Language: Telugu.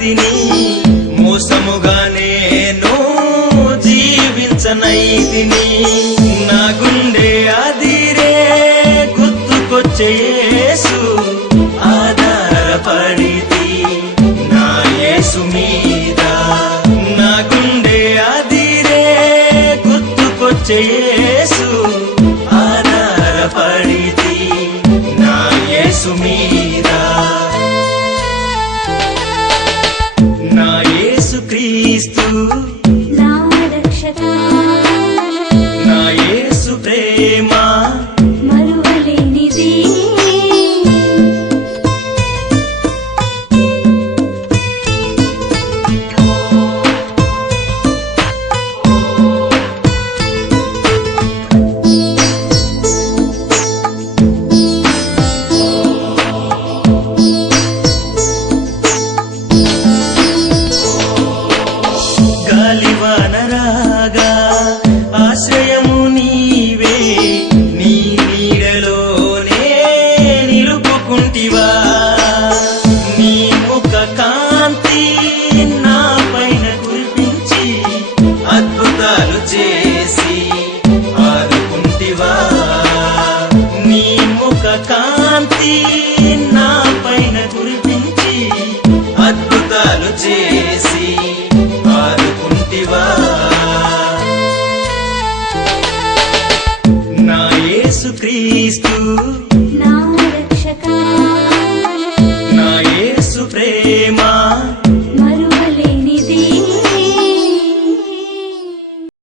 పడితిని మోసముగా నేను జీవించనైతిని నా గుండె అదిరే గుర్తుకొచ్చే యేసు ఆధారపడితి నా యేసు మీద నా గుండె అదిరే గుర్తుకొచ్చే యేసు ఆధారపడితి నా యేసు మీద నా యేసు క్రీస్తు నా రక్షక నా యేసు ప్రేమ మరువలేనిది గాలివానరాగా ఆశ్రయము నీవే నీ నీడలోనే నిలుపుకుంటివా నీ ముఖ కాంతి నా పైన కురిపించి అద్భుతాలు చేసి ఆదుకుంటివా నీ ముఖ కాంతి నా పైన కురిపించి అద్భుతాలు చేసి ఆదుకుంటివా నా యేసు క్రీస్తు